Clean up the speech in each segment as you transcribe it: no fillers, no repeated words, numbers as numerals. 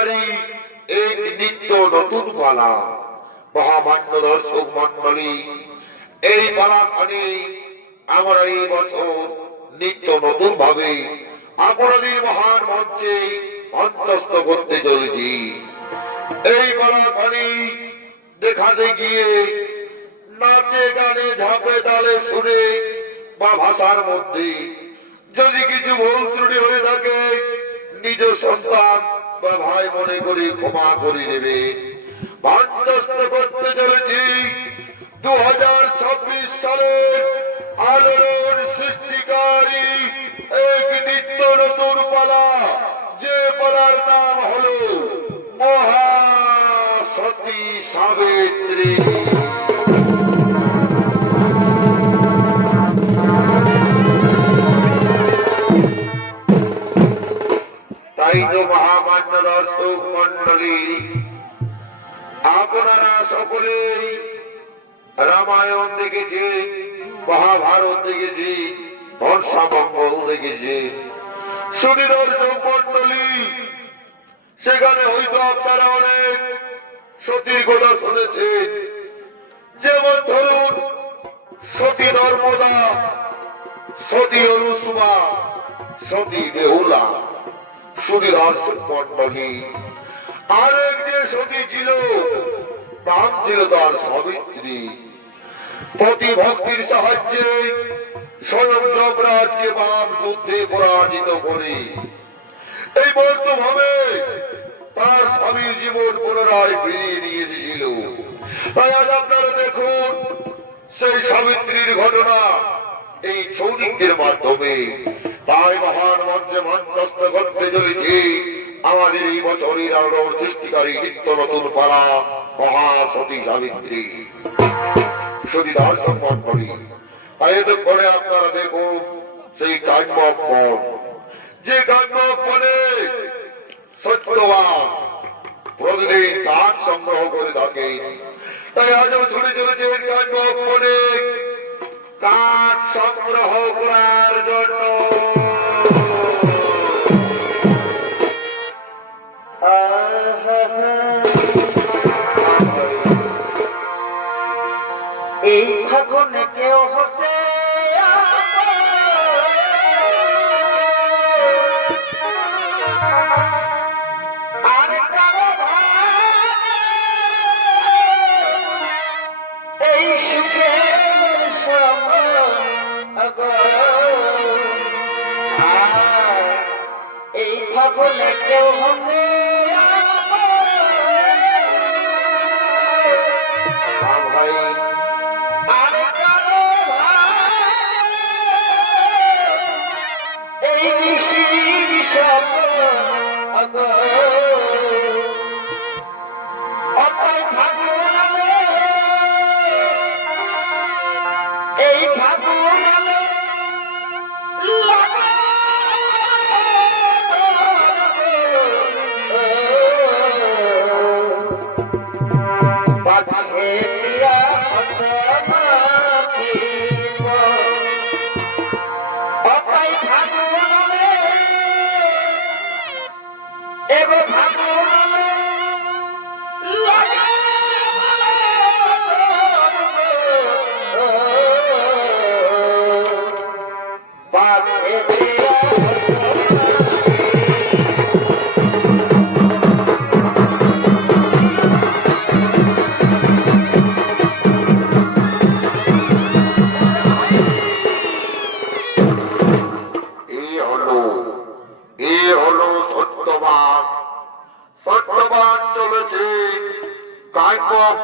সৃষ্টিকারী এক নিত্য নতুন পালা। মহামান্য দর্শক মন্ডলী, এই পালাখানে আমরা এই বছর নিত্য নতুন ভাবে আপনাদের মহান মঞ্চে মঞ্চস্থ করতে চলেছি। এই পালাখানে দেখাতে গিয়ে নাচে গানে ঝাঁপে তালে শুনে বা ভাষার মধ্যে যদি কিছু ভুল ত্রুটি হয়ে থাকে নিজ সন্তান বা ভাই মনে করে ক্ষমা করে দেবে। মঞ্চস্থ করতে চলেছি 2026 সালের আলোড়ন সৃষ্টিকারী এক নিত্য নতুন পালা, যে পালার নাম হলো মহাসতী সাবিত্রী। তাই তো মহামান্য দর্শক মন্ডলী, আপনারা সকলেই রামায়ণ দেখেছেন, মহাভারত দেখেছেন, বর্ষামঙ্গল দেখেছেন। শুনি দর্শক মন্ডলী, সেখানে হয়তো আপনারা অনেক সতীর কথা শুনেছেন। যেমন ধরুন সতী নর্মদা, সতী অনুসুমা, সতী বেহুলা। শুনি দর্শক মন্ডলী, আরেক যে সতী ছিল নাম ছিল তার সাবিত্রী। পতি ভক্তির সাহায্যে স্বয়ং যমরাজকে বাম যুদ্ধে পরাজিত করে এই বর্তভাবে তার স্বামীর জীবন পুনরায় ফিরিয়ে নিয়ে এসেছিল। তাই আজ আপনারা দেখুন সেই সাবিত্রীর ঘটনা এই সৌনিকদের মাধ্যমে। তাই মহান মঞ্চে মঞ্চস্থ করতে চলেছি আমাদের এই বছরের আলোড়ন সৃষ্টিকারী নিত্য নতুন পালা মহাসতী সাবিত্রী। শুধু দর্শক মন্ডলী, তাই এতক্ষণে আপনারা দেখুন সেই কাম্যক বন, যে কাম্যক বনে সত্যবান প্রতিদিন কাঠ সংগ্রহ করে থাকেন। তাই আজও ছুটে চলেছেন কাম্যক বনে কাঠ সংগ্রহ করার জন্য। এই ফাগুনে কেউ হচ্ছে আর কারো এই সুখে এই ফাগুনে কেউ হচ্ছে ভাই এই নিশি বিষম অপায় ফাগুন এই ফাগুন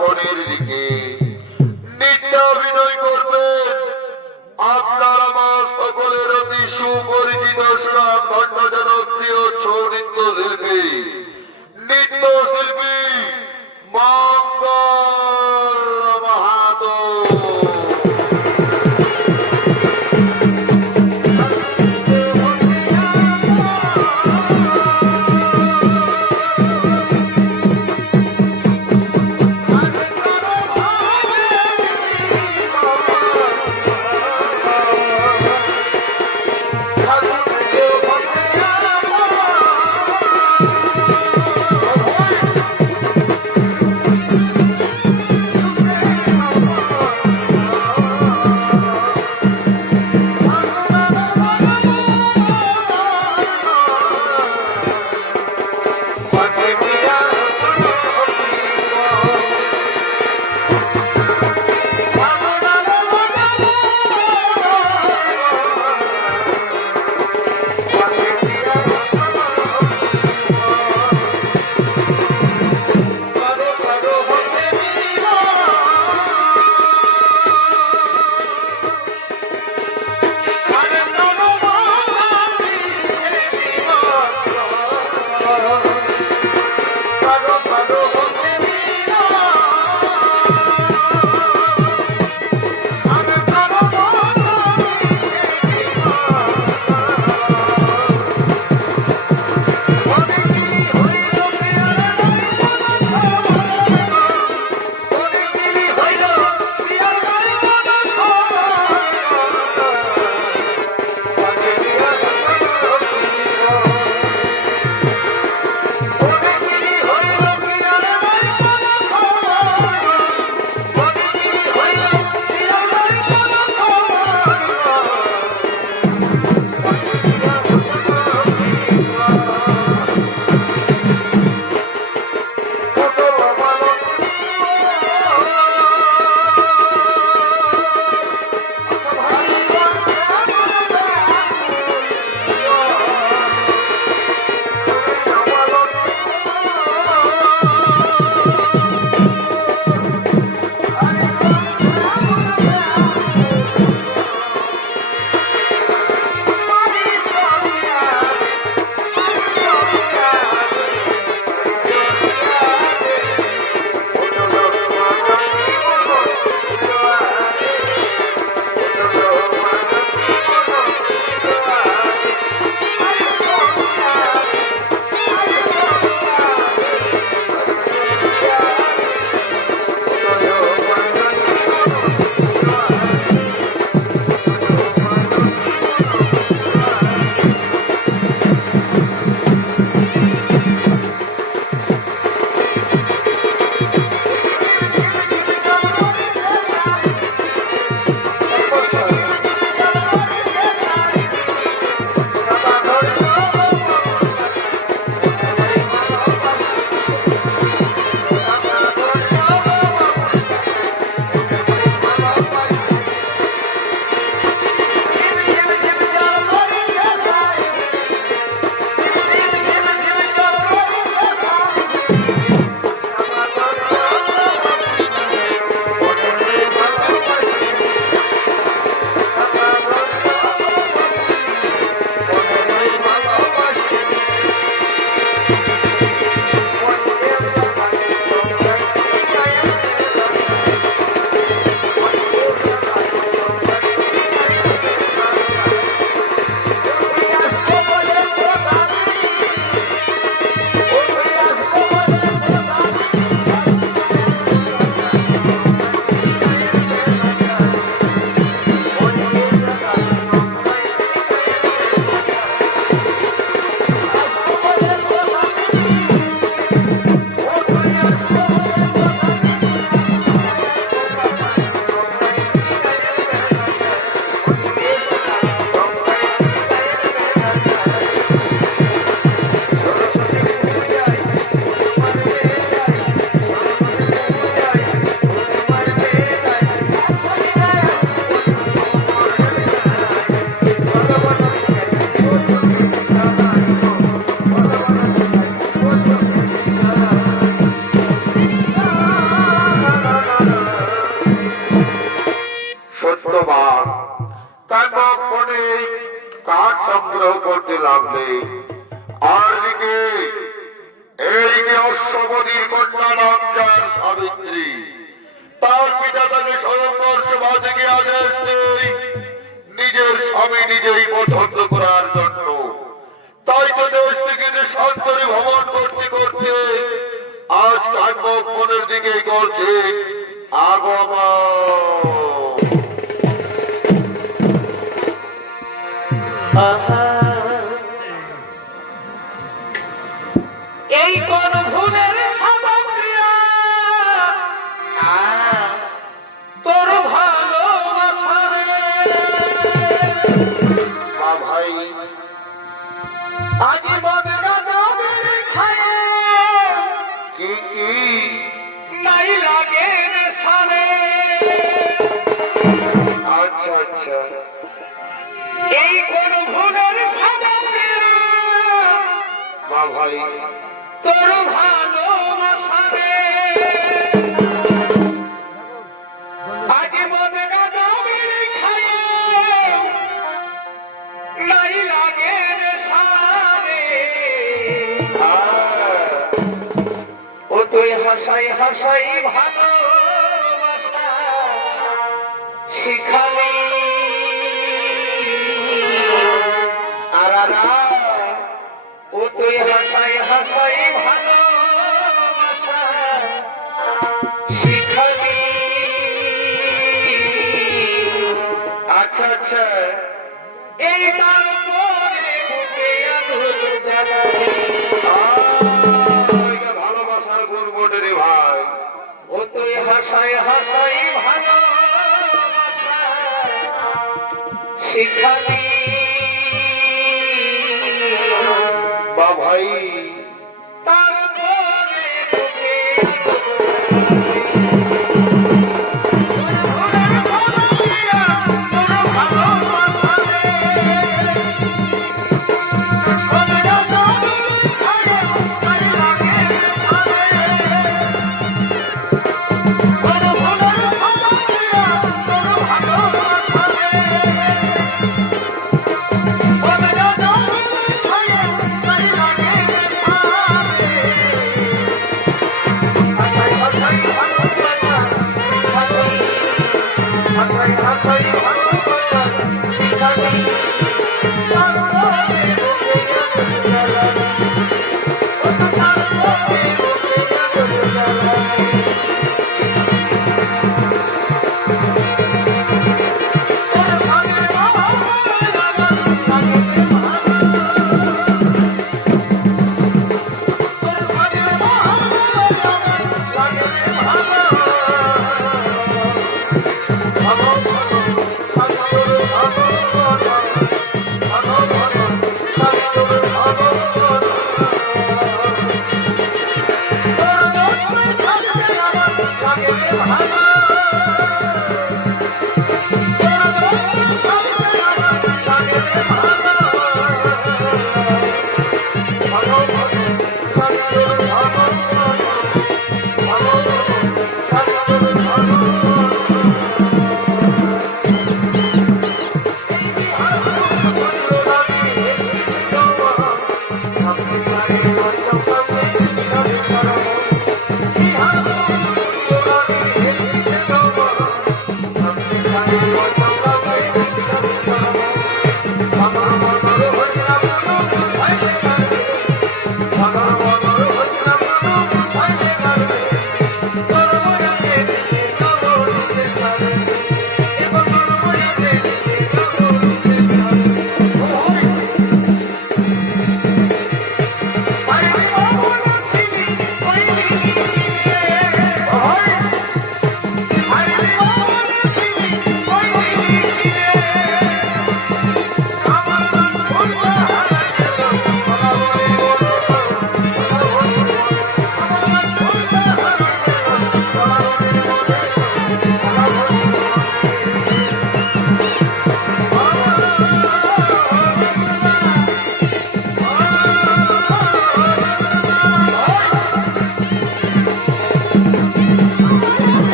বনের দিকে নিত্য অভিনয় করবেন আপনার আমার সকলের অতি সুপরিচিত সুনাম ধন্য জনপ্রিয় ছৌ নৃত্য শিল্পী নৃত্য শিল্পী মঙ্গল মাহাতো। লাগলেন। আর দিকে এই যে অশ্বপতির কন্যা নাম যার সাবিত্রী, তার পিতা তাকে স্বয়ংবর সভা থেকে আদেশ দেয় নিজের স্বামী নিজেই পছন্দ করার জন্য। তাই তো দেশ থেকে দেশান্তরে ভ্রমণ করতে করতে আজ কান্মক মনের দিকে করছে আগমন। এই কোন ভুলের সামগ্রিয়া তোর ভালোবাসা রে বা ভাই, আজ বদলা গাবের খায়ে কি কি নাই লাগে রে সারে। আচ্ছা আচ্ছা, এই কোন ভুলের সামগ্রিয়া বা ভাই, তোর ভালোবাসা রে আজ বদলা গাবের খায়ে নাই লাগে রে সারে। ও তুই হাসাই হাসাই ভালোবাসা শিখালি আরারা। ও তুই হাসাই হাসাই ভালোবাসা শিখালি। আচ্ছা আচ্ছা, এই তারপরে বুকে আঙুল দেখালি। এটা ভালোবাসার গুণ বটে রে ভাই। ও তুই হাসাই হাসাই ভালোবাসা শিখালি। বা ভাই, তারপরে বুকে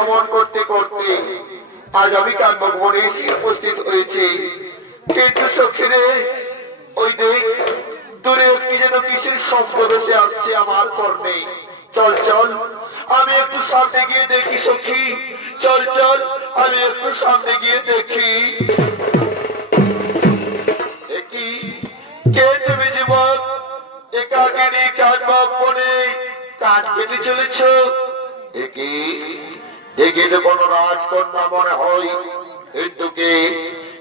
ভ্রমণ করতে করতে আজ আমি কানমক বনে এসে উপস্থিত হয়েছি। কিন্তু সখীরে, ওই দেখ দূরে কি যেন কিসের শব্দ ভেসে আসছে আমার কর্ণে। চল চল, আমি একটু সামনে গিয়ে দেখি সখী। চল চল, আমি একটু সামনে গিয়ে দেখি। কি কে তুমি জীবন? একাকিনী কানমক বনে কান কেটে চলেছ? দেখি দেখি তো কোন রাজকন্যা মনে হয়। কিন্তু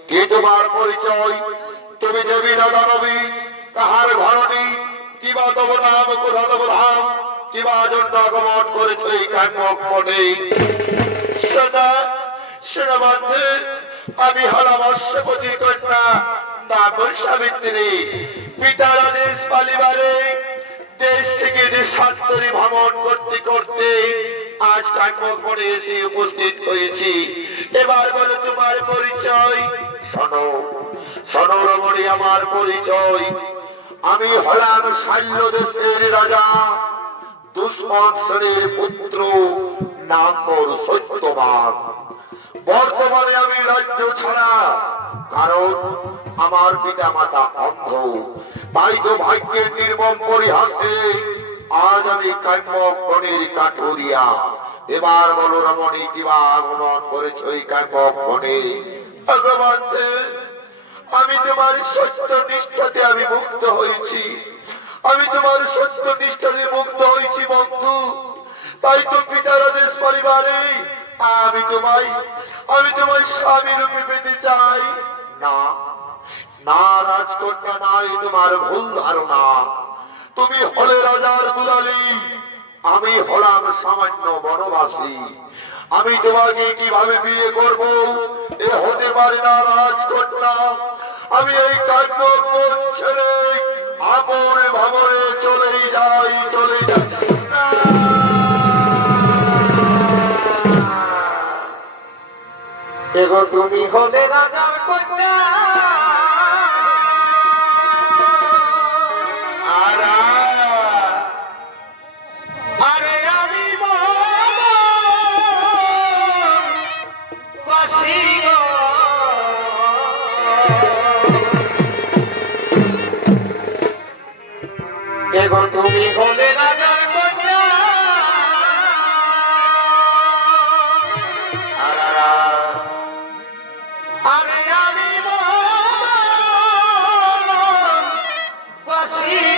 কে তোমার পরিচয়? তুমি দেবী না দানবী? কাহার ঘরণী? কিবা তব নাম, কোথা তব ধাম? কিবা জন্য আগমন করেছ এই কানমক বনে? সোনা সোনা বন্ধু, আমি হলাম অশ্বপতির কন্যা, তারপর সাবিত্রী। পিতার আদেশ পালিবারে দেশ থেকে দেশান্তরে ভ্রমণ করতে করতে আজ কানমক বনে এসে উপস্থিত হয়েছি। এবার বলো তোমার পরিচয়। শোনো শোনো রমণী, আমার পরিচয়। আমি হলাম শাল্য দেশের রাজা, দুষ্মন্সনের পুত্র, নাম মোর সত্যবান। বর্তমানে আমি রাজ্য ছাড়া, কারণ আমার পিতা মাতা অন্ধ। তাই তো ভাগ্যের নির্মম পরিহাসে আজ আমি কানমক বনের কাঠুরিয়া। এবার বলো রমণী, কিবা আগমন করেছ এই কানমক বনে? ভগবান, আমি তোমার সত্য নিষ্ঠাতে আমি মুক্ত হয়েছি। আমি তোমার সত্য নিষ্ঠাতে মুক্ত হয়েছি বন্ধু। তাই তো পিতার আদেশ পরিবারে আমি তোমায় স্বামী রূপে পেতে চাই। না না রাজকন্যা, নাই, তোমার ভুল ধারণা। তুমি হলে রাজার দুলালি, আমি হলাম সামান্য বনবাসী। আমি তোমাকে কিভাবে বিয়ে করব? এ হতে পারে না রাজকন্যা। আমি এই কানমক বন ছেড়ে আপন ভবনে চলেই যাই। এগো তুমি হলে রাজার কন্যা, আরে আমি বনবাসী গো। এগো তুমি হলে রাজার কন্যা, আরে আমি বনবাসী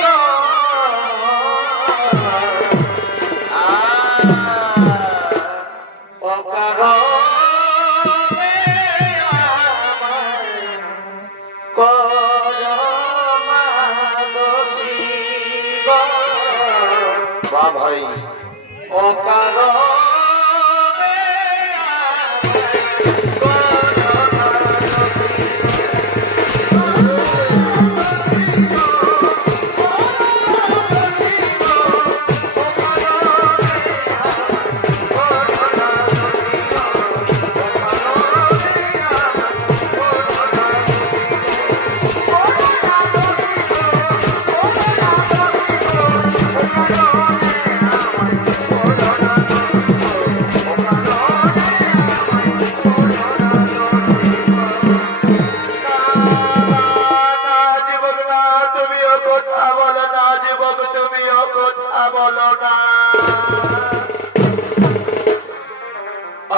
গো। অকারণে আমায় করো মাগতি গো। বা ভাই, অকারণে আমায় করো মাগতি।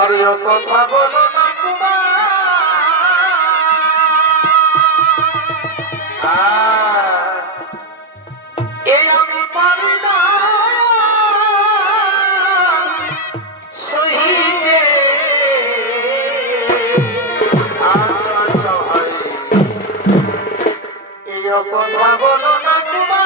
আরে কথা বলো না তোমার, এই আমি পারি না সহিতে। আচ্ছা ভাই, এই কথা বলো না তোমার,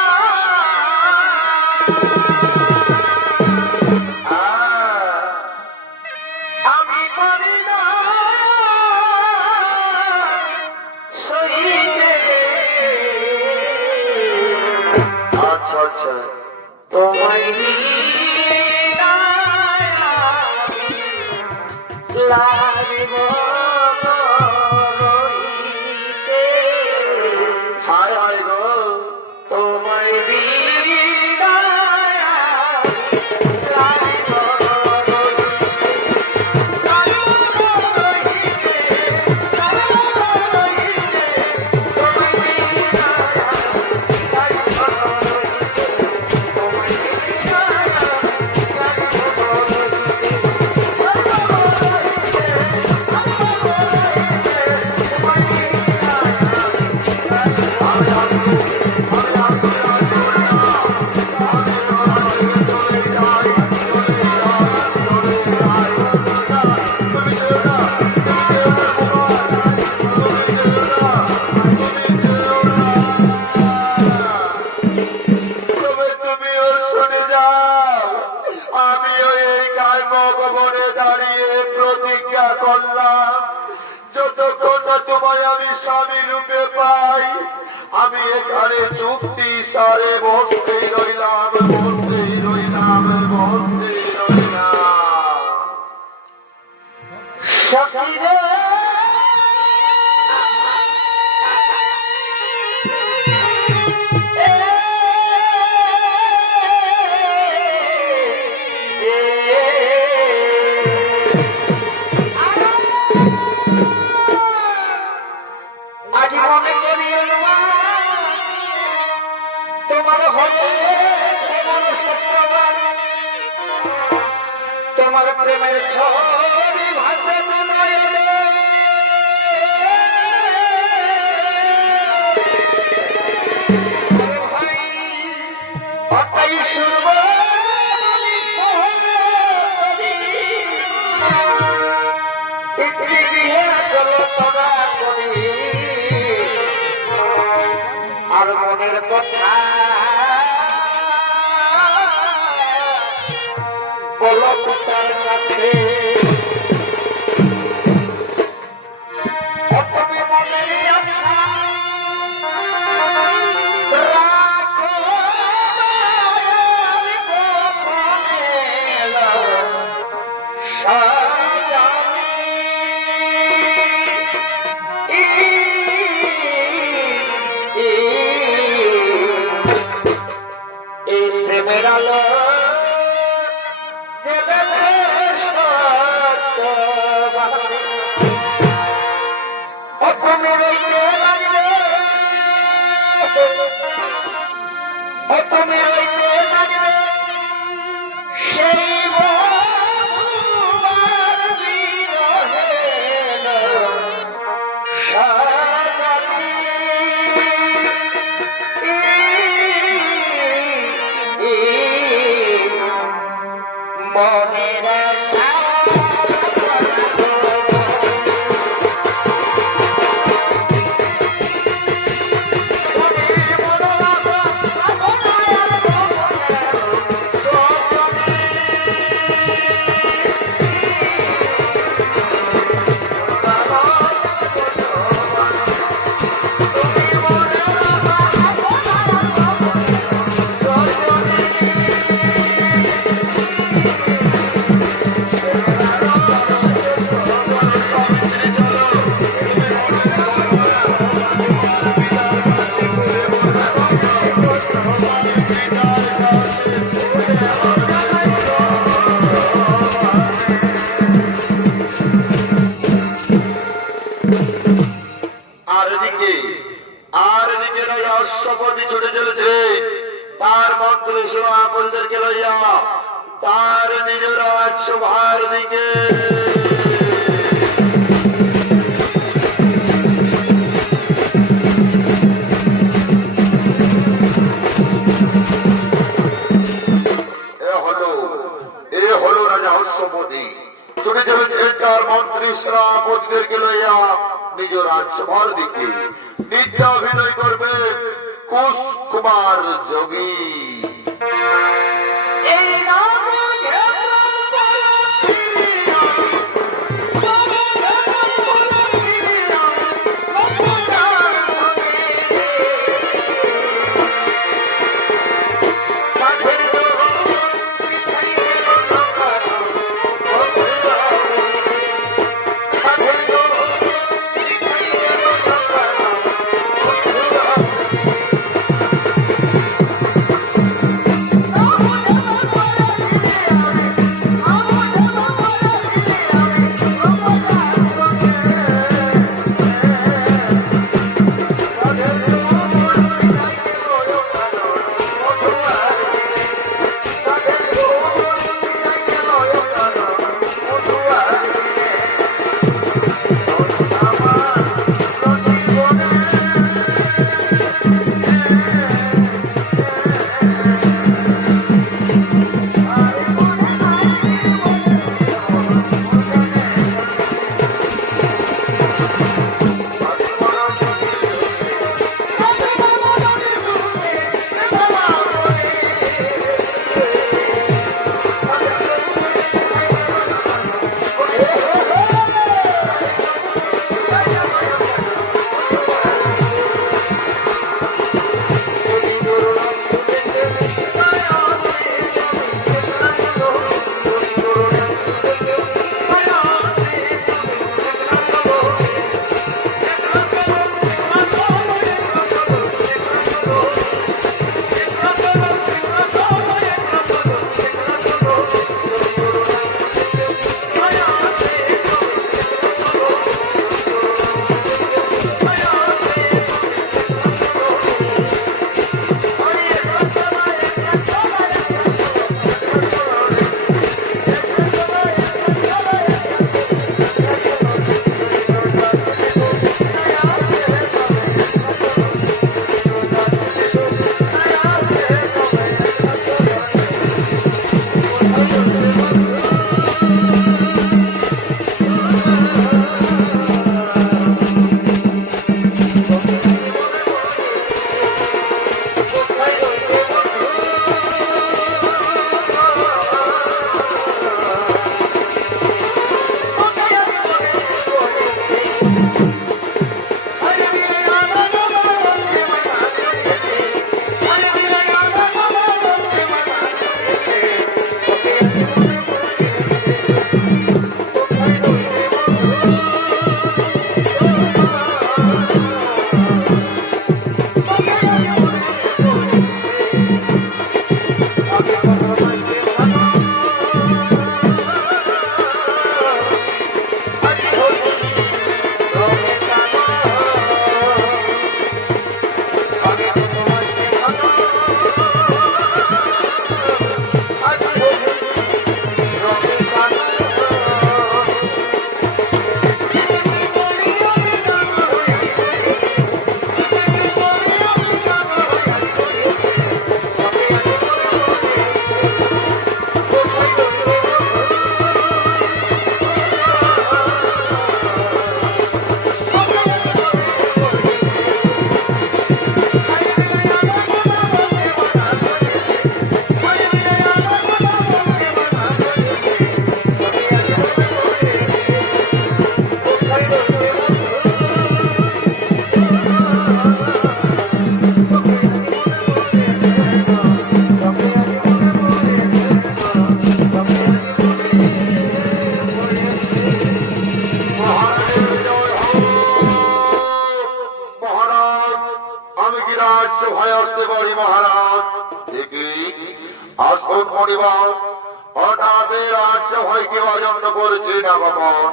আমি পারি না সহিতে। আচ্ছা আচ্ছা, তোমায় লাগিব রহিতে। হায় হায় গো, তোমায় তোমায় আমি স্বামী রূপে পাই, আমি এখানে চুক্তি সারে বসতেই রইলাম, বসতেই রইলাম, বসতেই রইলাম। সখী রে আজি মনে করি তোমার হলে তোমার প্রেমের ছবি ভাষা ভাই অতাই শুনব আর মনের কথা বলো তার কাছে তুমি মনের আশা রাখো আমি গোপনে এই প্রেমের আলো তুমি রইতে লাগবে, তুমি রইতে লাগবে সেই তোমার বিরহে সাজালি মনের আশা অশ্বপতি ছুটে চলেছে তার মন্ত্রী সেনাপতিদেরকে লইয়া তার নিজ রাজসভার দিকে। এ হলো রাজা অশ্বপতি ছুটে চলেছে তার মন্ত্রী সেনাপতিদেরকে লইয়া নিজ রাজসভার দিকে। নৃত্য অভিনয় করবে কুশ কুমার যোগী। রাজসভায় আসতে পারি মহারাজ? ঠিকই, আসুন মণিবর। হঠাৎ এই রাজসভায় কি অজন্য করেছেন আগমন?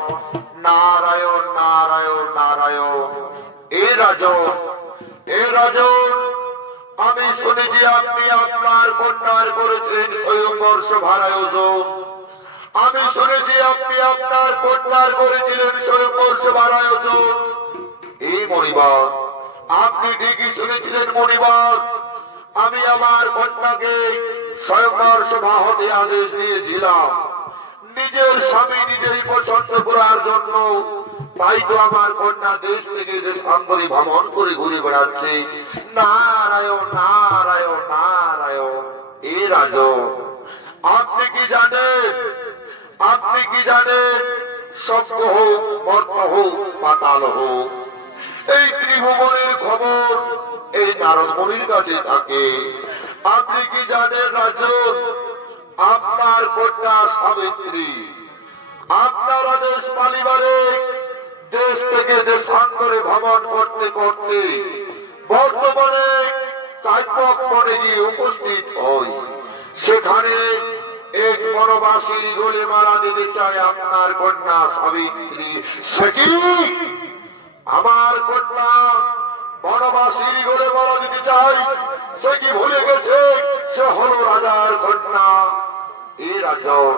নারায়ণ নারায়ণ নারায়ণ। এ রাজন, এ রাজন, আমি শুনেছি আপনি আপনার কন্যার করেছেন স্বয়ংবর সভার আয়োজন। আমি শুনেছি আপনি আপনার কন্যার করেছিলেন স্বয়ংবর সভার আয়োজন। এই মণিবর, আপনি ঠিকই শুনেছিলেন মণিবর। আমি আমার কন্যাকে স্বয়ংবর সভা হতে আদেশ দিয়েছিলাম নিজের স্বামী নিজেই পছন্দ করার জন্য। তাই তো আমার কন্যা দেশ থেকে দেশান্তরে ভ্রমণ করে ঘুরে বেড়াচ্ছে। নারায়ণ নারায়ণ নারায়ণ। এ রাজন, আপনি কি জানেন, আপনি কি জানেন, স্বর্গ হোক মর্ত হোক পাতাল হোক, এই ত্রিভুবনের খবর এই নারদ মুনির কাছে থাকে। আপনি কি জানেন রাজন, আপনার কন্যা সাবিত্রী আপনার আদেশ পালিবারে দেশ থেকে দেশান্তরে ভ্রমণ করতে করতে বর্তমানে কাব্যক মনে গিয়ে উপস্থিত হই। সেখানে এক বনবাসীর গলে মারা দিতে চায় আপনার কন্যা সাবিত্রী। সে কি আমার কন্যা বনবাসীর গলে মারা দিতে চাই? সে কি ভুলে গেছে সে হলো রাজার কন্যা? এ রাজন,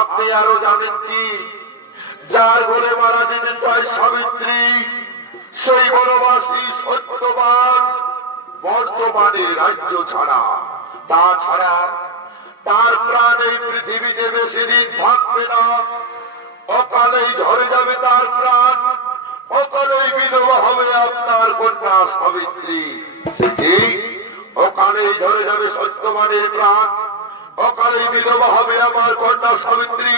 আপনি আরো জানেন কি, যার গলে মারা দিতে চায় সাবিত্রী সেই বনবাসী সত্যবান, বর্তমানে রাজ্য ছাড়া। তাছাড়া তার প্রাণ এই পৃথিবীতে বেশি দিন থাকবে না। অকালেই ঝরে যাবে তার প্রাণ, অকালেই বিধবা হবে আপনার কন্যা সাবিত্রী। ঠিক, অকালেই ঝরে যাবে সত্যবানের প্রাণ, অকালেই বিধবা হবে আমার কন্যা সাবিত্রী।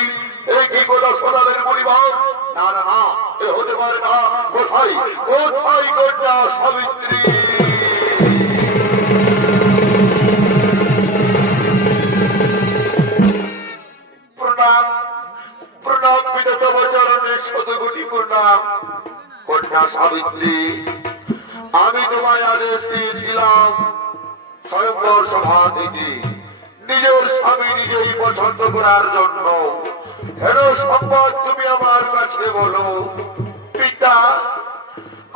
এই কি কথা শোনালেন পরিবার? না না না, এ হতে পারে না। কোথায় কোথায় কন্যা সাবিত্রী? প্রণাম প্রণাম বিদত বচরণে শতকোটি প্রণাম। কন্যা সাবিত্রী, আমি তোমায় আদেশ দিয়েছিলাম স্বয়ংবর সভা থেকে নিজের স্বামী নিজেই পছন্দ করার জন্য। হেন সংবাদ তুমি আমার কাছে বলো। পিতা,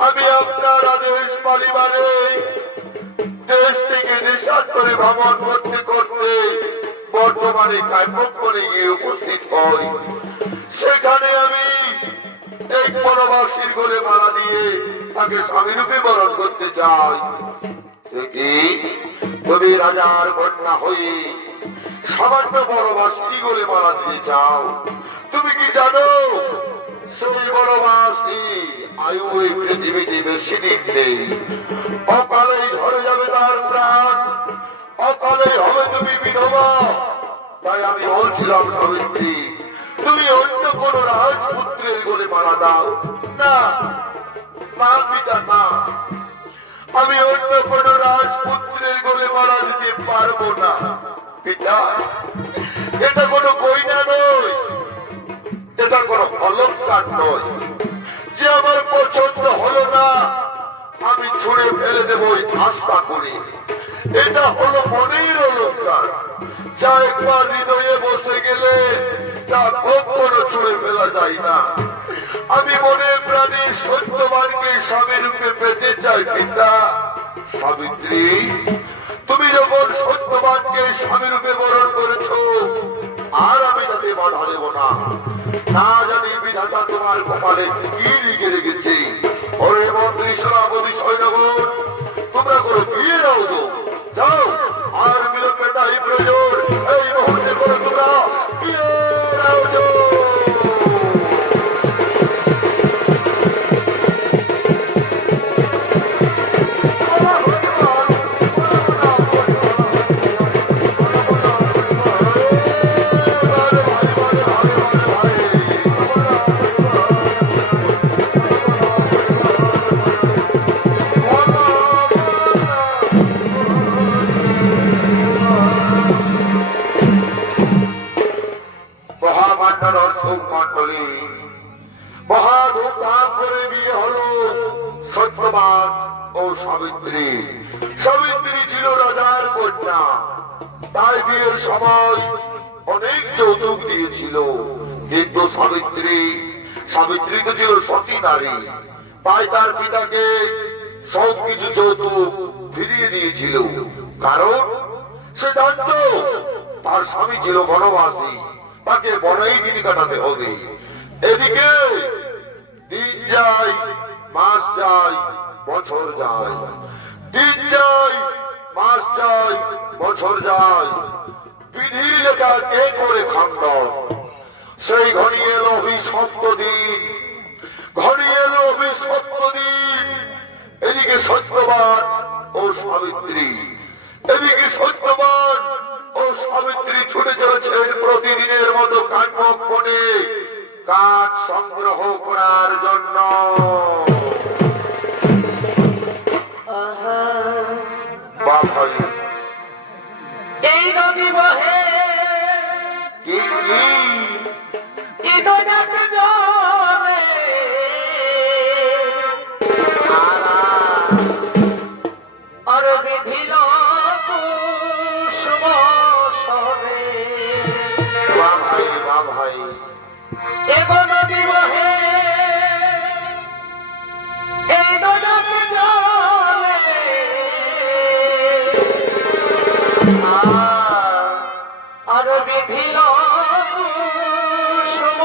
আমি আপনার আদেশ পালিবারে দেশ থেকে দেশান্তরে ভ্রমণ করতে করতে বর্তমানে কাব্যক বনে গিয়ে উপস্থিত হই। সেখানে আমি এই বনবাসীর গলে মারা দিয়ে তাকে স্বামী রূপে বরণ করতে চাই। তুমি রাজার কন্যা হয়ে সামান্য বনবাসী গলে মারা দিতে চাও? তুমি কি জানো সেই বনবাসী আয়ু এই পৃথিবীতে বেশি দিন নেই। অকালেই ঝরে যাবে তার প্রাণ, অকালেই হবে তুমি বিধবা। তাই আমি বলছিলাম সাবিত্রী, তুমি অন্য কোন রাজপুত্রের গলে মারা দাও। না না পিতা, না, আমি অন্য কোন রাজপুত্রের গলে মারা দিতে পারবো না। পিতা, এটা কোনো গয়না নয়, এটা কোনো অলংকার নয় যে আমার পছন্দ হলো না আমি ছুঁড়ে ফেলে দেবো আস্থা করি। এটা হলো মনের অলংকার, যা একবার হৃদয়ে বসে গেলে তা কখনো ছুঁড়ে ফেলা যায় না। আমি মনে প্রাণে সত্যবানকে স্বামী রূপে পেতে চাই। পিতা সাবিত্রী, তুমি যখন সত্যবানকে স্বামী রূপে বরণ করেছো, আর আমি তাতে বাধা দেব না। না জানি বিধাতা তোমার কপালে কি লিখে রেখেছে। ওরে মন্ত্রী সেনাপতি সৈন্যগণ, তোমরা করো বিয়ে নাও তো, যাও। আর বিলম্বে তাই প্রয়োজন, এই মুহূর্তে করে তোমরা বিয়ে নাও তো। মহা ধুমধাম করে বিয়ে হলো সত্যবান ও সাবিত্রী। সাবিত্রী ছিল রাজার কন্যা, তাই বিয়ের সময় অনেক যৌতুক দিয়েছিল। কিন্তু সাবিত্রী তো ছিল সতী নারী, তাই তার পিতাকে সবকিছু যৌতুক ফিরিয়ে দিয়েছিল। কারণ সে জানত তার স্বামী ছিল বনবাসী, তাকে বনেই দিন কাটাতে হবে। এদিকে দিন যায়, মাস যায়, বছর যায়, দিন যায়, মাস যায়, বছর যায়, বিধির লেখা কে করে খণ্ডন। সেই ঘনিয়ে এলো অভিশপ্ত দিন, ঘনিয়ে এলো অভিশপ্ত দিন। এদিকে সত্যবান ও সাবিত্রী, এদিকে সত্যবান ও সাবিত্রী ছুটে চলেছেন প্রতিদিনের মতো কাঠমোক বনে কাঠ সংগ্রহ করার জন্য। বাবাই, এই নদী বহে কি কি কি নদী জলে আর বিধিল কুসুম সবে। বাবাই, এগো নদী বহে এই নদী জলে আর বিধিল কুসুম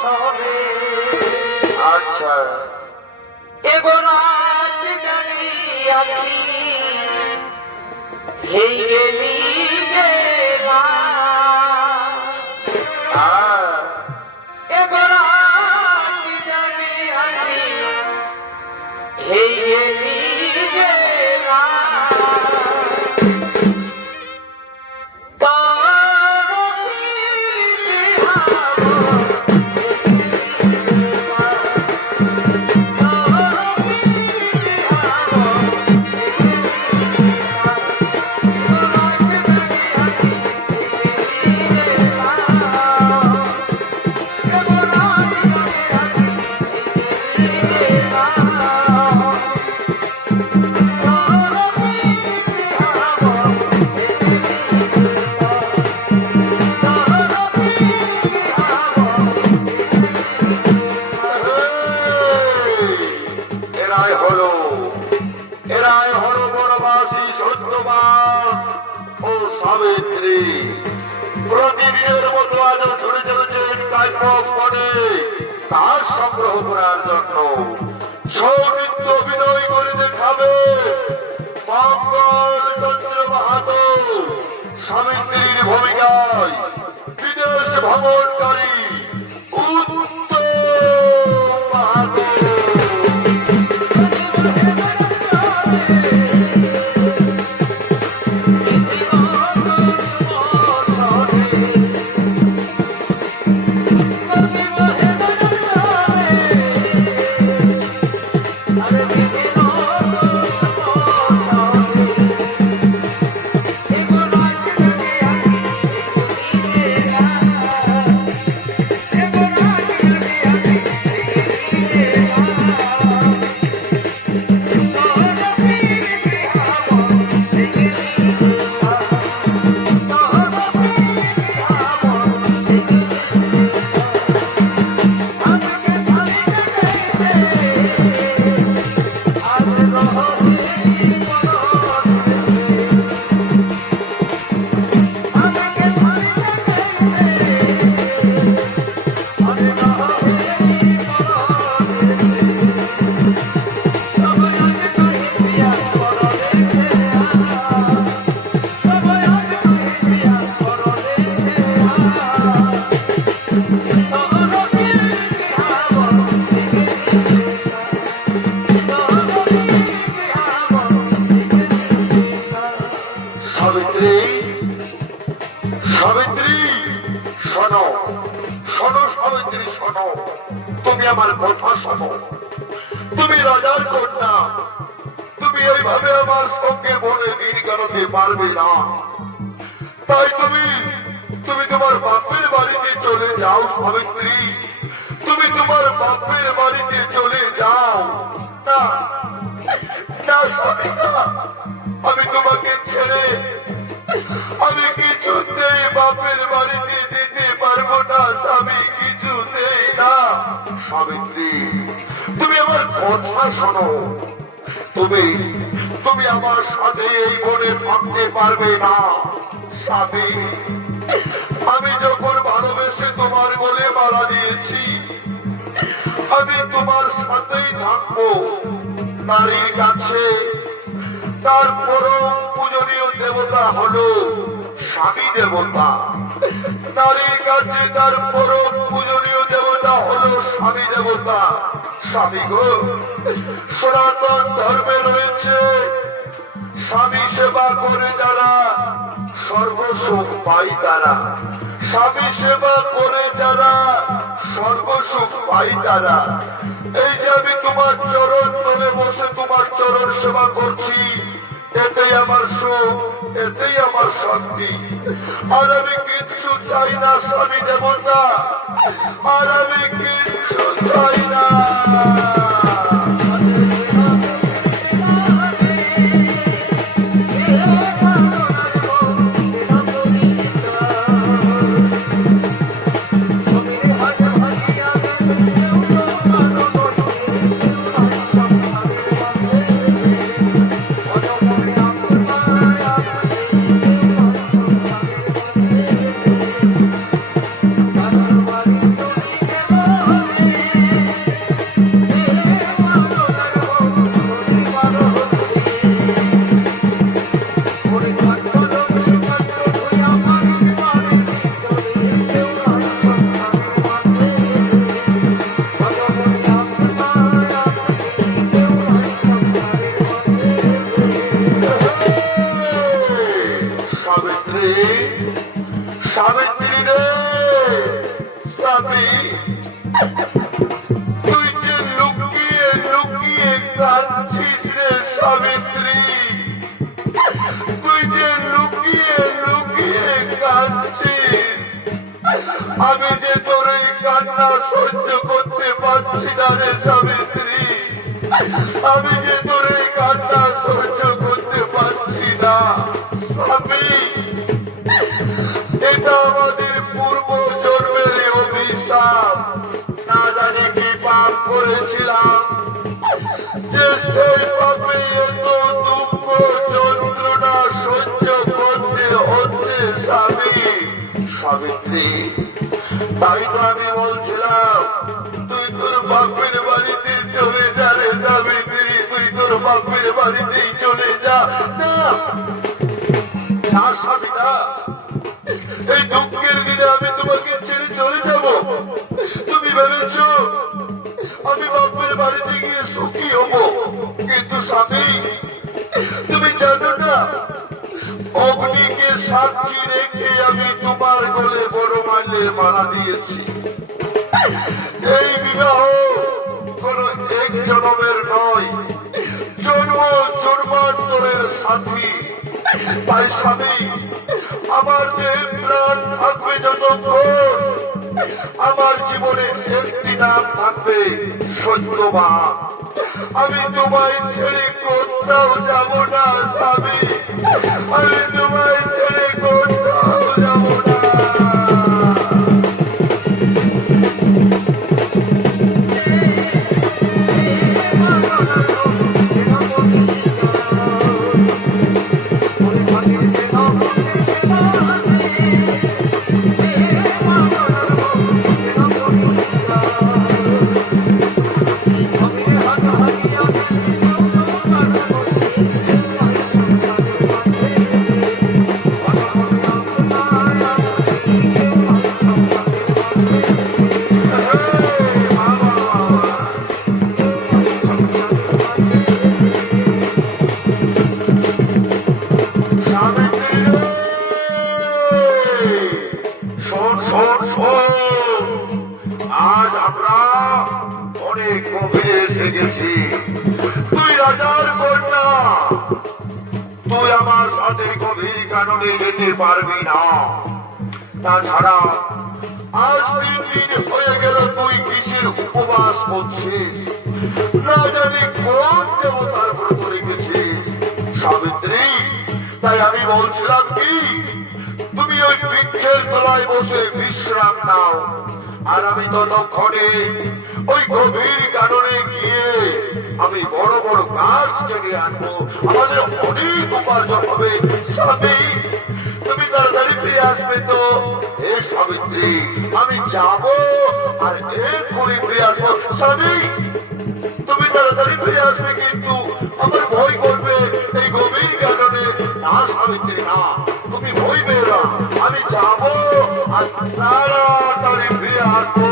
সবে। আচ্ছা, এগো রাত জানি আছি হেইরে নিজে এগো রাত জানি আছি হেইরে নিজে এরাই হলো বনবাসী সত্যবান ও সাবিত্রী। প্রতিদিনের মতো আজও ছুটে চলেছেন কাঠমোক বনে কাঠ সংগ্রহ করার জন্য। সৌমিত্র অভিনয় করে দেখাবে মঙ্গল চন্দ্র মাহাতো সাবিত্রীর ভূমিকায় বিদেশ ভ্রমণকারী উত্তম মাহাতো। সাবিত্রী শোনো, শোনো সাবিত্রী শোনো, তুমি আমার কথা শোনো। তুমি রাজার কন্যা, তুমি এইভাবে আমার সঙ্গে বনে দিন কাটাতে পারবে না। তাই তুমি তোমার বাপের বাড়িতে চলে যাও সাবিত্রী, তুমি তোমার বাপের বাড়িতে চলে যাও। না, না স্বামী না, আমি তোমাকে ছেড়ে আমি কিছুতেই বাপের বাড়িতে যেতে পারবো না স্বামী, কিছুতেই না। সাবিত্রী, তুমি আমার কথা শোনো, তুমি তুমি আমার সাথে এই বনে থাকতে পারবে না স্বামী। আমি যখন ভালোবেসে তোমার বলে মালা দিয়েছি, আমি তোমার সাথেই থাকবো। নারীর কাছে তার পরম পূজনীয় দেবতা হলো স্বামী দেবতা। নারীর কাছে তার পরম পূজনীয় দেবতা হলো স্বামী দেবতা। স্বামী গো, সনাতন ধর্মে রয়েছে স্বামী সেবা করে যারা সর্বসুখ পাই তারা। স্বামী সেবা করে যারা সর্বসুখ পাই তারা। এই যে আমি তোমার চরণ তলে বসে তোমার চরণ সেবা করছি, এতেই আমার সুখ, এতেই আমার শান্তি। আর আমি কিচ্ছু চাই না স্বামী দেবতা, আর আমি কিচ্ছু চাই না। সাবিত্রী রে, স্বামী, তুই যে লুকিয়ে লুকিয়ে কাঁদছিস রে সাবিত্রী, তুই যে লুকিয়ে লুকিয়ে কাঁদছিস। আমি যে তোর এই কান্না সহ্য করতে পারছি না রে সাবিত্রী, আমি যে তোর এই কান্না সহ্য করতে পারছি না স্বামী। এটা আমাদের পূর্ব জন্মের অভিশাপ। না জানি কি পাপ করেছিলাম যে সেই পাপে এত দুঃখ যন্ত্রণা সহ্য করতে হচ্ছে স্বামী। সাবিত্রী, তাই তো আমি বলছিলাম তুই তোর বাপের বাড়িতে চলে যা রে সাবিত্রী, তুই তোর বাপের বাড়িতেই চলে যা। না না স্বামী না, এই দুঃখের দিনে আমি তোমাকে ছেড়ে চলে যাব? তুমি ভেবেছ আমি বাপের বাড়িতে গিয়ে সুখী হব? কিন্তু স্বামী, তুমি জানো না অগ্নিকে সাক্ষী রেখে আমি তোমার গলে বড় মাইলের মালা দিয়েছি। এই বিবাহ কোন এক জন্মের নয়, জন্ম জন্মান্তরের সাথী। তাই স্বামী, আমার যে প্রাণ থাকবে যতক্ষণ, আমার জীবনে একটি নাম থাকবে সত্যবান। আমি তোমায় ছেড়ে কোথাও যাব না স্বামী, আমি তোমায় ছেড়ে কোথাও যাব না। আজ আমরা অনেক গভীরে এসে গেছি। তুই রাজার কন্যা, তুই আমার সাথে গভীর কাননে যেতে পারবি না। তাছাড়া আজ 3 দিন হয়ে গেল তুই কিসের উপবাস করছিস? না জানি কোন দেবতার ব্রত রেখেছিস। সাবিত্রী, তাই আমি বলছিলাম কি, তুমি ওই বৃক্ষের তলায় বসে বিশ্রাম নাও, আর আমি ততক্ষণে ওই গভীর কাননে গিয়ে আমি বড় বড় গাছ কেটে আনবো, আমাদের অনেক উপার্জন হবে। স্বামী, তুমি তাড়াতাড়ি ফিরে আসবে তো? হে সাবিত্রী, আমি যাবো আর এক্ষুনি ফিরে আসবো। স্বামী, তুমি তাড়াতাড়ি ফিরে আসবে, কিন্তু আমার ভয় করবে এই গভীর কারণে। না সাবিত্রী, না, তুমি ভয় পেও না, আমি যাবো আর তাড়াতাড়ি ফিরে আসবো।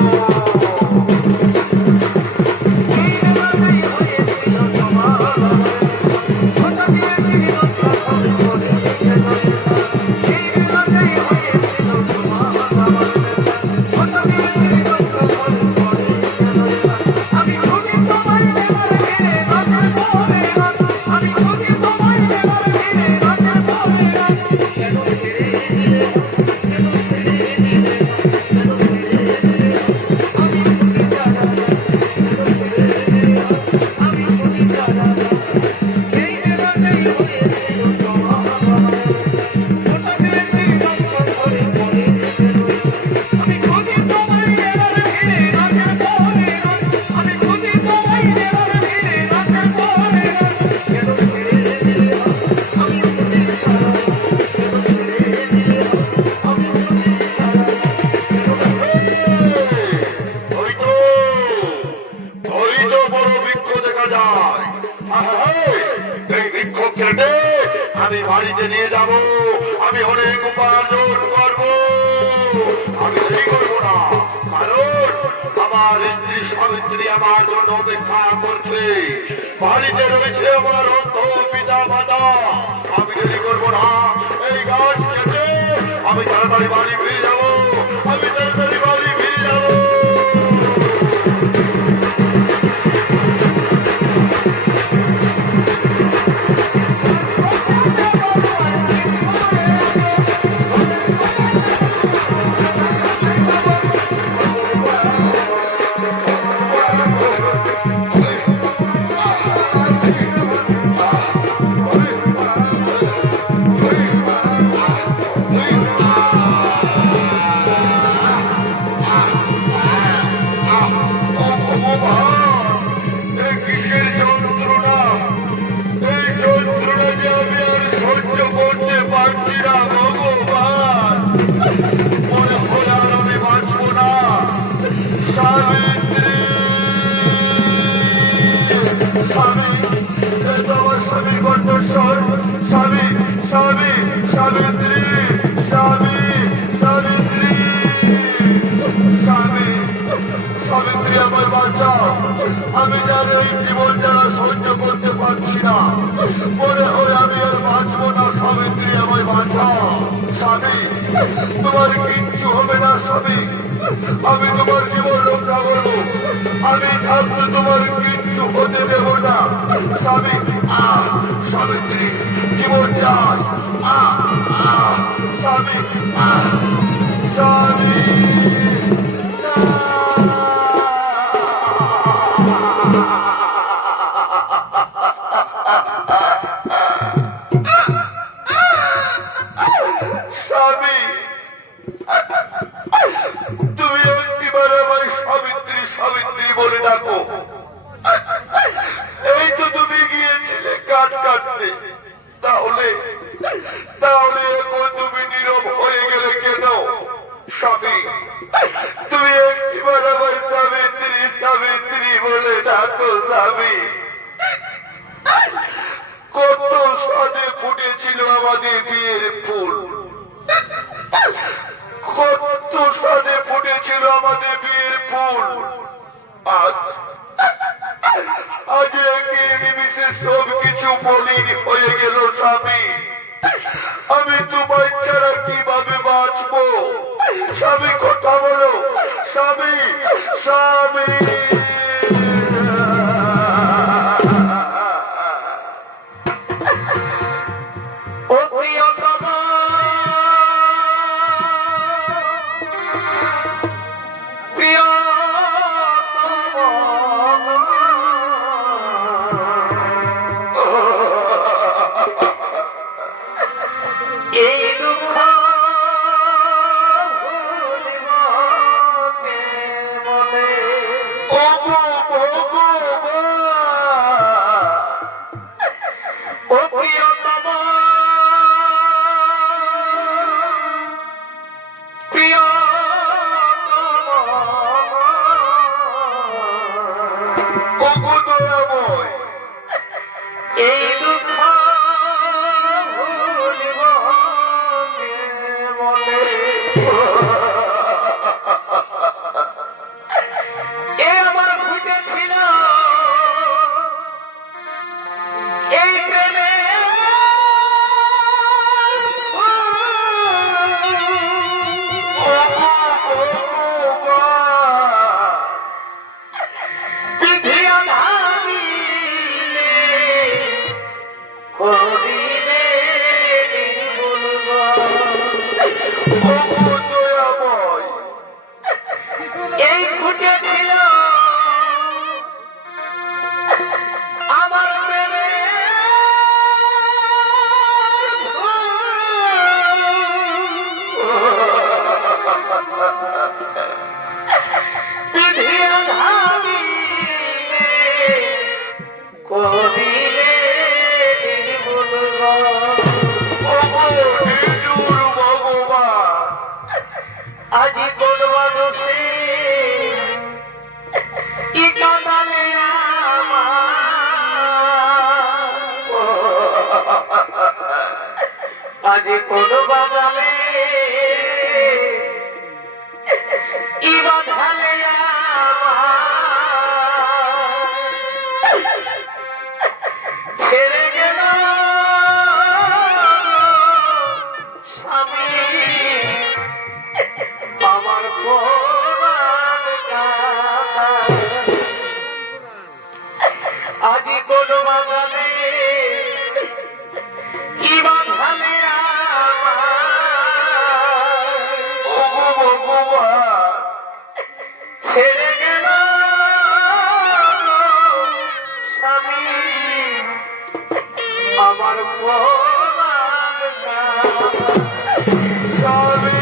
আমি বাড়িতে নিয়ে যাব, আমি অনেক উপার্জন করবো। আমি দেরি করবো না, কারণ আমার স্ত্রী সাবিত্রী আমার জন্য অপেক্ষা করছে। বাড়িতে রয়েছে আমার অন্ধ পিতা মাতা। আমি দেরি করবো না, এই গাছ কেটে আমি তাড়াতাড়ি বাড়ি ফিরে যাবো, আমি তাড়াতাড়ি বাড়ি ফিরে যাবো। আমি যেন এই জীবন যারা সহ্য করতে পারছি না, মনে হয় আমি আর বাঁচবো না। সাবিত্রী, আমায় বাঁচাও। স্বামী, তোমার কিচ্ছু হবে না। স্বামী, আমি তোমার জীবন রক্ষা করবো, আমি থাকতে তোমার কিচ্ছু হতে দেব না। স্বামী, সাবিত্রী, জীবন চাই। স্বামী, স্বামী, তুমি একটিবার আমায় সাবিত্রী সাবিত্রী বলে ডাকো। এই তো তুমি গিয়েছিলে কাঠ কাটতে, তাহলে তাহলে এখন তুমি নীরব হয়ে গেলে কেন? স্বামী, তুমি একটিবার আমায় সাবিত্রী সাবিত্রী বলে ডাকো। স্বামী, কত সাজে ফুটেছিল আমাদের বিয়ের ফুল, কত সাজে ফুটেছিল আমাদের বিয়ের ফুল, আজ আজ একে নিমিষে সব কিছু মলিন হয়ে গেল। স্বামী, আমি তোমায় ছাড়া কিভাবে বাঁচবো? স্বামী, কথা বলো। স্বামী, স্বামী, এই প্রেমে বিধি আধারিলে করিলে এই খুঁটে ছিল আমার প্রেমে বিধি আধারিলে করিলে আজি কোন মানুষে ই কাঁদালে আজি কোন বাজালে ই বাধালে ছেড়ে গেল স্বামী আমার কোরআন কাঁদা আজি কোন বাজালে কি বাঁধালে ছেড়ে গেল স্বামী আমার কোরআন স্বামী স্বামী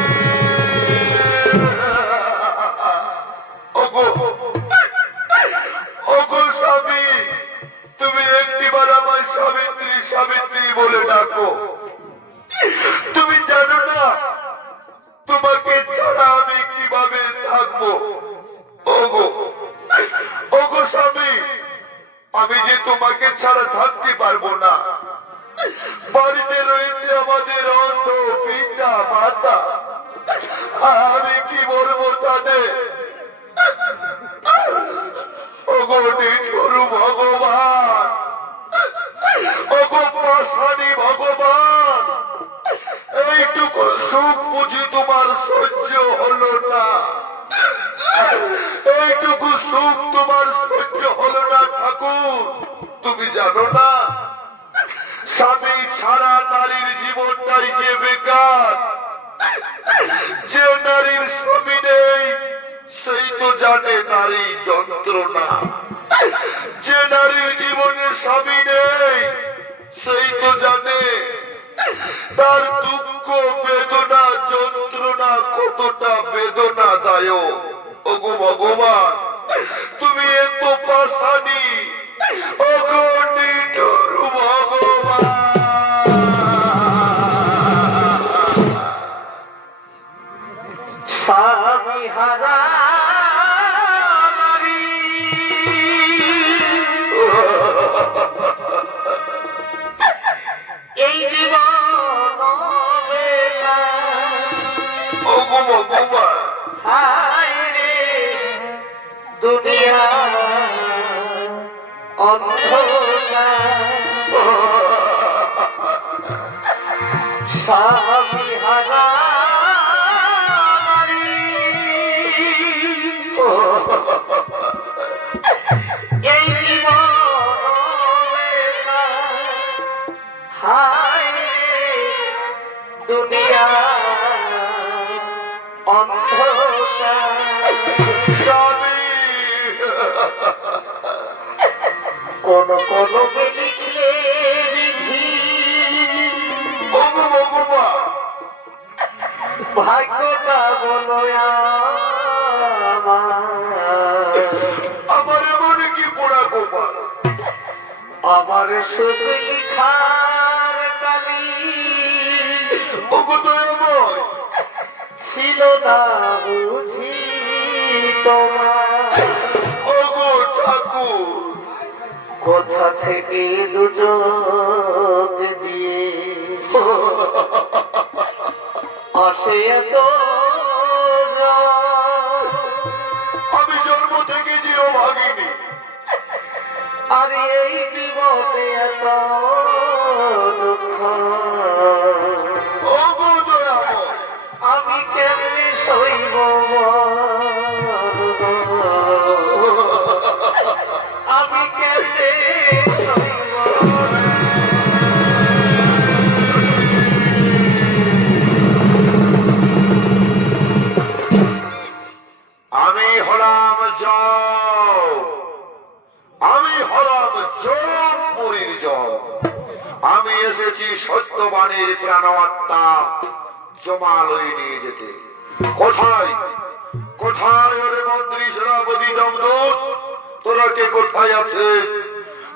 তুমি একটিবার আমার সাবিত্রী সাবিত্রী বলে ডাকো। তুমি জানো না তোমাকে ছাড়া আমি কিভাবে থাকবো। ওগো ওগো স্বামী, আমি যে তোমাকে ছাড়া থাকতে পারবো না। বাড়িতে রয়েছে আমাদের অন্ধ পিতা মাতা, আমি কি বলবো তাদের। ওগো নিঠুর ভগবান, ওগো পাষাণী ভগবান, এইটুকু সুখ বুঝি তোমার সহ্য হলো না। এইটুকু সুখ তোমার সহ্য হলো না ঠাকুর। তুমি জানো না স্বামী ছাড়া নারীর জীবনটাই যে বেকার। যে নারীর স্বামী নেই সেই তো জানে নারী যন্ত্রণা। যে নারীর জীবনে স্বামী নেই সেই তো জানে তার দুঃখ বেদনা যন্ত্রণা কতটা বেদনাদায়ক। ওগো ভগবান, তুমি এত পাষাণী, ওগো নিঠুর ভগবান। স্বামী হারা নারী এই জীবন ওগো ভগবান, হায় রে দুনিয়া অন্ধকার। স্বামী হারা নারী এই জীবন হায় রে দুনিয়া অন্ধকার। স্বামী কোন কলমে লিখলে বিধি ওগো ভগবান, ভাগ্যটা বলো আমার মনে কি পোড়া গোপাল। আমার শুধু লিখার কালি ওগো দয়াময়, ছিল না বুঝি তোমার। ওগো ঠাকুর, কোথা থেকে দুচোখ দিয়ে আসে এত জল। আমি জন্ম থেকে যেও ভাগিনি। আর এই জীবনে এত বিজয়। আমি এসেছি সত্যবাণীর প্রাণাত্মা জমালয়ে নিয়ে যেতে। কোথায় কোথায় ওরে মন্ত্রী সেনাপতি যমদূত, তোরা কে কোথায় আছে?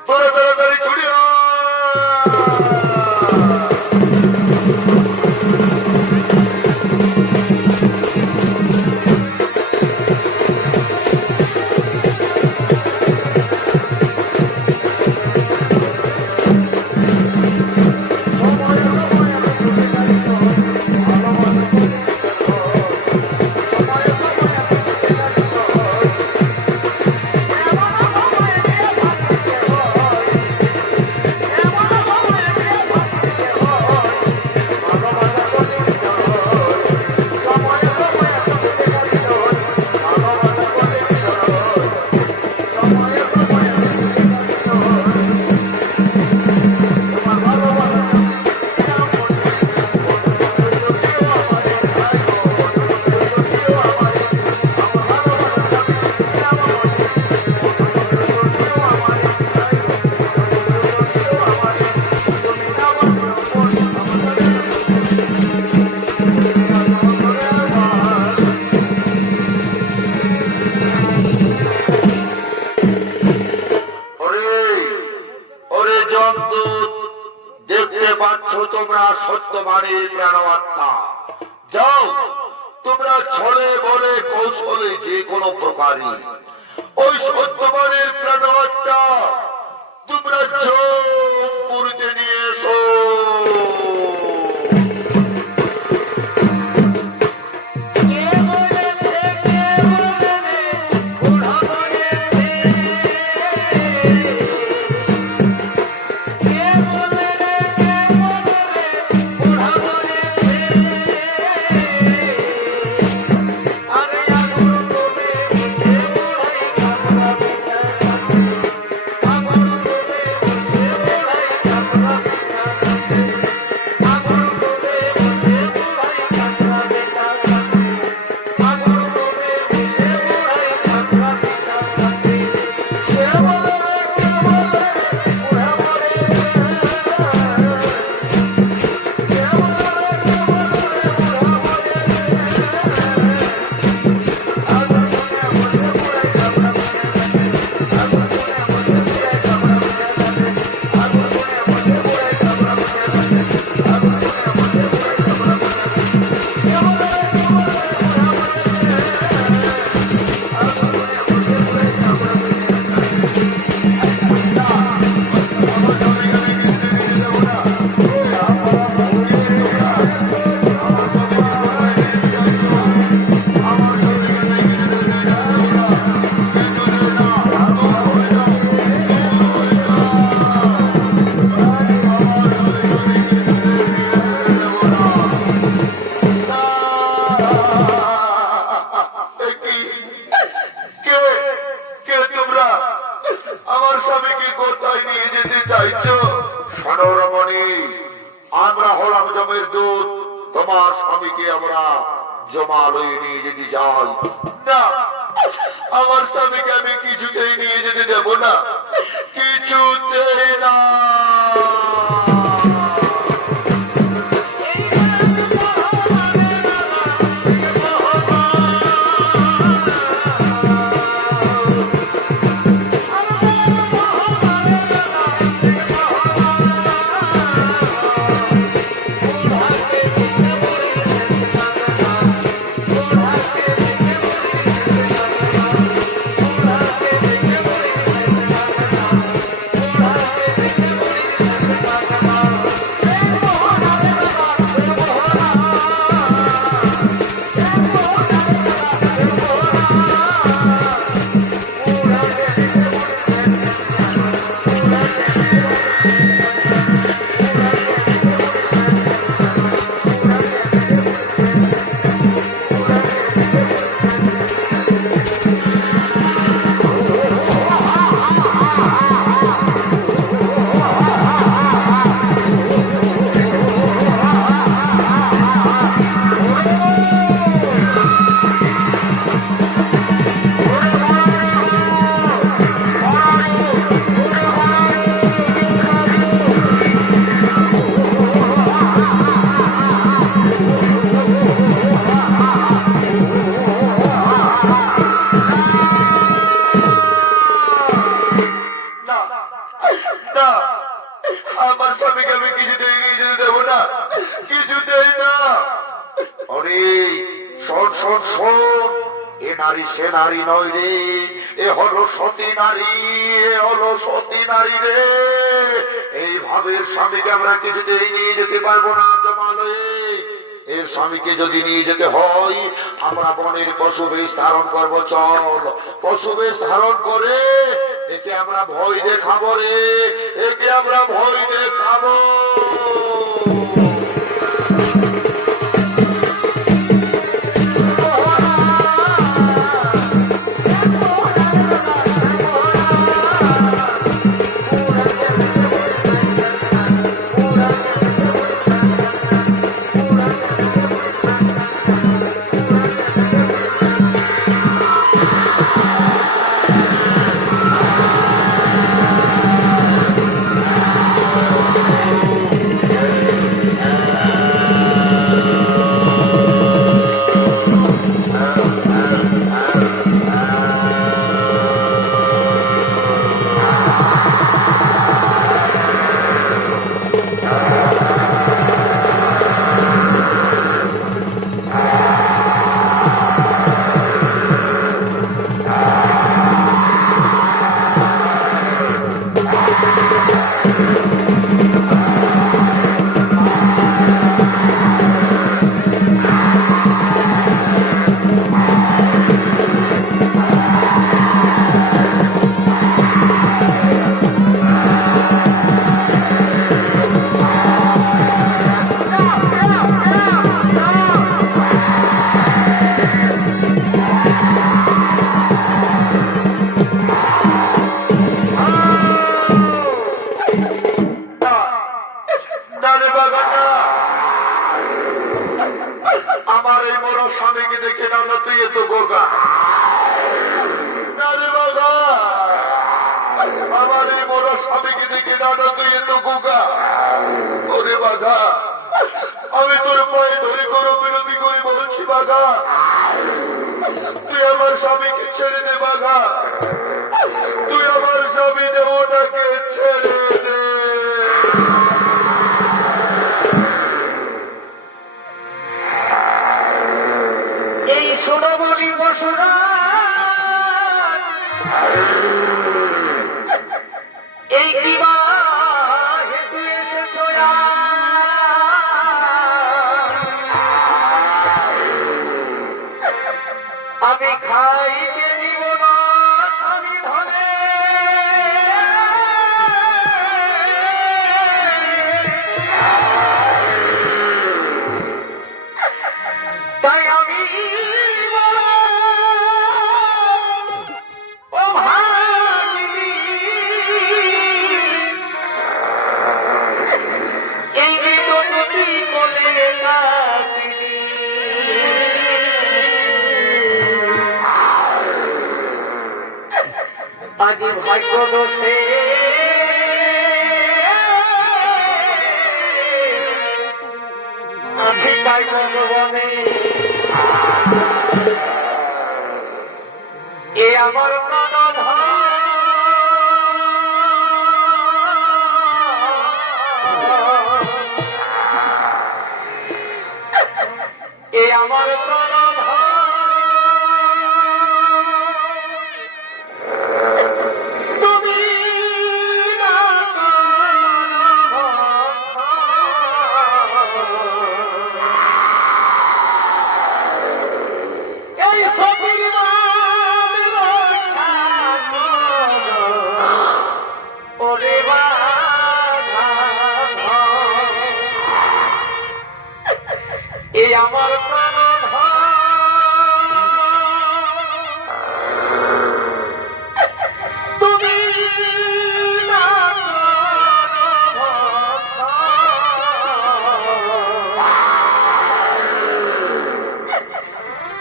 তোরা তাড়াতাড়ি ছুটে আয়। দেখতে পাচ্ছ তোমরা সত্যবাণীর প্রাণাত্মা। যাও তোমরা ছলে বলে কৌশলে যে কোনো প্রকারে ওই সত্যবাণীর প্রাণাত্মা তোমরা জমপুরীতে নিয়ে এসো। আমরা হলাম জমের দূত, তোমার স্বামীকে আমরা জমালয়ে নিয়ে যেতে চাই। না, আমার স্বামীকে আমি কিছুতেই নিয়ে যেতে দেব না, কিছুতেই না। আমার স্বামীকে আমি কিছুতেই দেবো না, কিছুতেই না। আরে শোন শোন শোন, এ নারী সে নারী নয় রে, এ হলো সতী নারী, এ হলো সতী নারী রে। এইভাবে স্বামীকে আমরা কিছুতেই নিয়ে যেতে পারবো না জমালয়ে। এর স্বামীকে যদি নিয়ে যেতে হয় আমরা বনের পশু বেশ ধারণ করবো। চল, পশু বেশ ধারণ করে একে আমরা ভয় দেখাবো রে, একে আমরা ভয় দেখাবো। আমার এই বড় স্বামীকে দেখে না তুই এত গোগা। আমার এই বড় স্বামীকে দেখে না তুই এত গোগা। ওরে বাঘা, আমি তোর পায়ে ধরে করো বিনতি করি বলছি বাঘা, তুই আমার স্বামীকে ছেড়ে দে বাঘা, তুই আমার স্বামী দেবতাকে ছেড়ে দে। এই শোনো বলি বসুরা, এই দিবা হেতু এসেছ আমি খাইতে দিব না স্বামী ধরে, তাই আমি আগে ভাগ্য দোষে আছে তাই ভগবানে এ আমার প্রাণ এ আমার প্রাণ আমার প্রাণ তুমি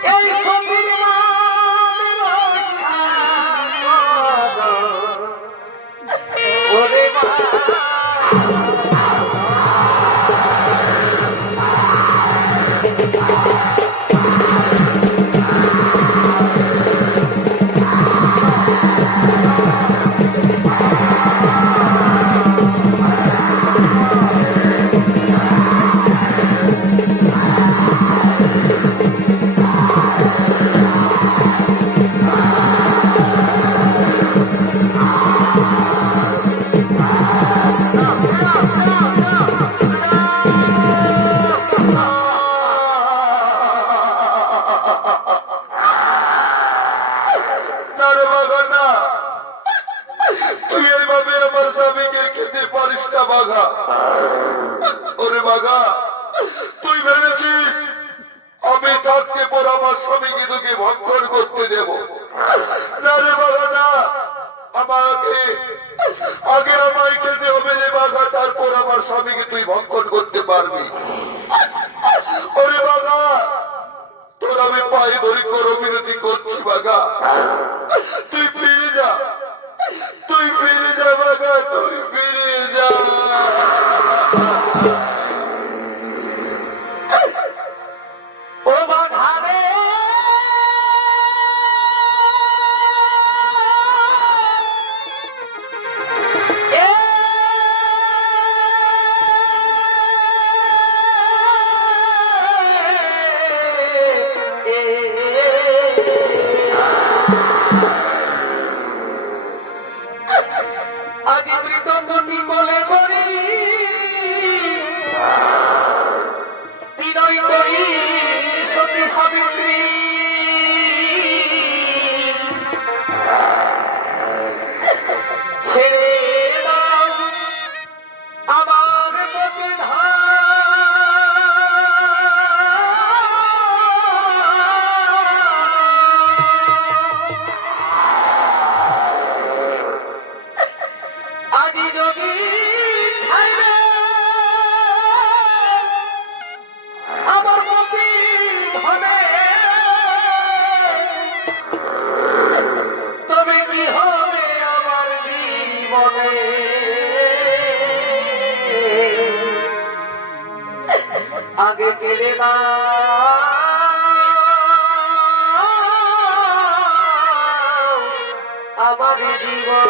এই সবির ওরে মা ওরে বাগা, তুই ভেবেছিস আমি থাকতে পর আমার স্বামীকে তোকে ভক্ষণ করতে দেব? না রে বাবা, না। আমাকে আগে আমায় খেতে হবে রে বাঘা, তারপর আমার স্বামীকে তুই ভক্ষণ করতে পারবি। ওরে বাঘা, তোর আমি পায়ে ধরি করো বিরতি করছি বাঘা, তুই ফিরে যা, তুই ফিরে যা বাঘা, তুই ফিরে যা। ও বাঘারে আদি প্রীতমতি কোলে করি বিনয় করি সতী সাবিত্রী ছেড়ে দাও আমার প্রতি আদি যোগী আমার প্রতি ধনে তবে কি হবে আমার জীবনে আগে কেড়ে না আমার জীবন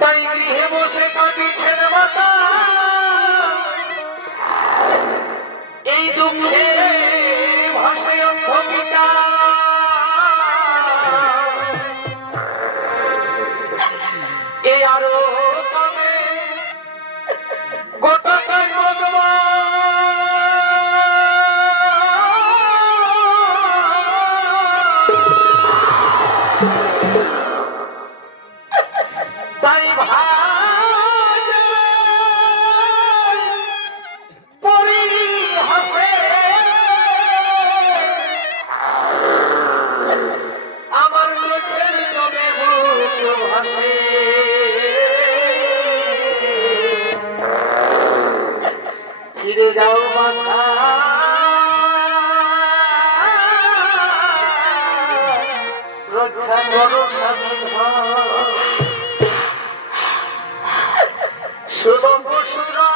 তাই গৃহে বসে কাটিছেন মাতা এই দুঃখে ভাসে অন্ধবিতা এই আরো কবে গোটা তাই ভাই পরি হাসে আমার চোখের জমে বুক ভাসে ফিরে যাও মাথা রক্ষা করো স্বামী সুলভ সুরা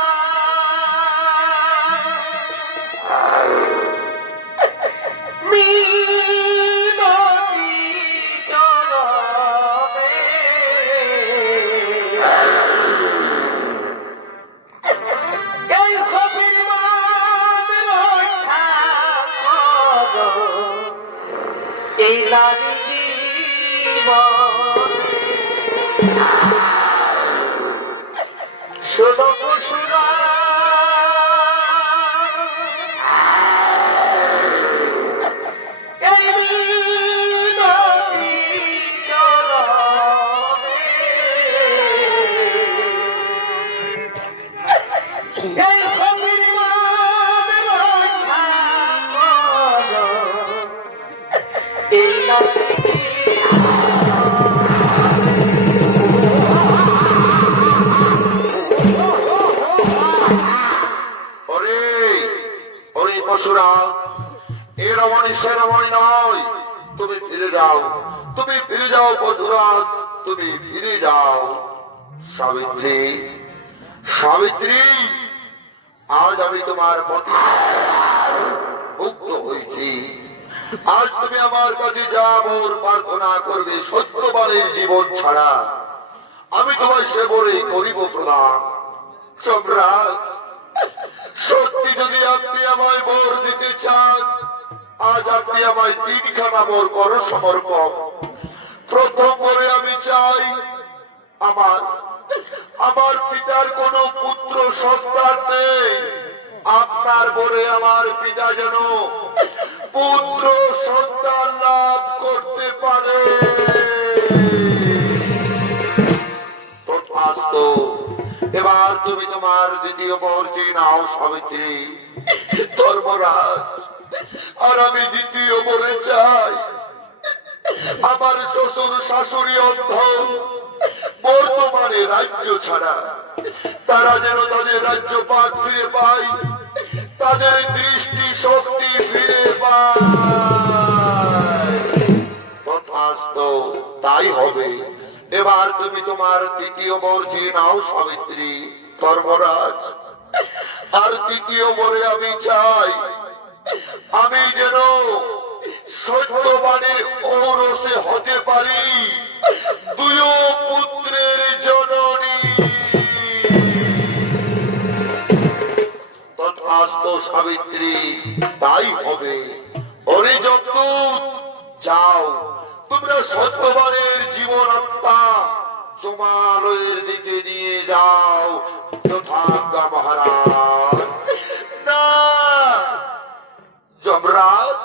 মিনতি চরণে এই সবিমান রক্ষা করো এই নারী জীবন সুলভ সুরা এই মিনতি চরণে এই সবিমান রক্ষা করো এই নারী পরশুরাম, এ রমণী সে রমণী নয়, তুমি ফিরে যাও, তুমি ফিরে যাও পরশুরাম, তুমি ফিরে যাও। সাবিত্রী, সাবিত্রী, আজ আমি তোমার পতি মুক্ত হয়েছি। আজ তুমি আমার কাছে যা মোর প্রার্থনা করবে সত্যবানের জীবন ছাড়া আমি তোমার সেবরে করিব প্রদান। সম্রাট, সত্যি যদি আপনি আমায় বর দিতে চান, আজ আপনি আমায় তিনখানা বর করো সমর্পণ। প্রথম বরে আমি চাই আমার আমার পিতার কোন পুত্র সন্তান নেই, আপনার বরে আমার পিতা যেন পুত্র সন্তান লাভ করতে পারে। তথাস্তু। এবার তুমি তোমার দ্বিতীয় বর্ষে নাও সাবিত্রী। ধর্মরাজ, আর আমি দ্বিতীয় বলে চাই, আমার শ্বশুর শাশুড়ি অন্ধ, বর্তমানে রাজ্য ছাড়া, তারা যেন তাদের রাজ্যপাট ফিরে পায়, তাদের দৃষ্টি শক্তি ফিরে পায়। তথাস্তু, তাই হবে। এবার তুমি তোমার তৃতীয় বর্ষে নাও সাবিত্রী। ধর্মরাজ, আর তৃতীয় বরে আমি চাই, আমি যেন সত্যবানের ঔরসে হতে পারি দুই পুত্রের জননী। তথাস্তু সাবিত্রী, তাই হবে। ওরে যমদূত, যাও, তোমরা সত্যবানের জীবন আত্মা জমালয়ের দিকে নিয়ে যাও। যথাজ্ঞা মহারাজ। না, যমরাজ,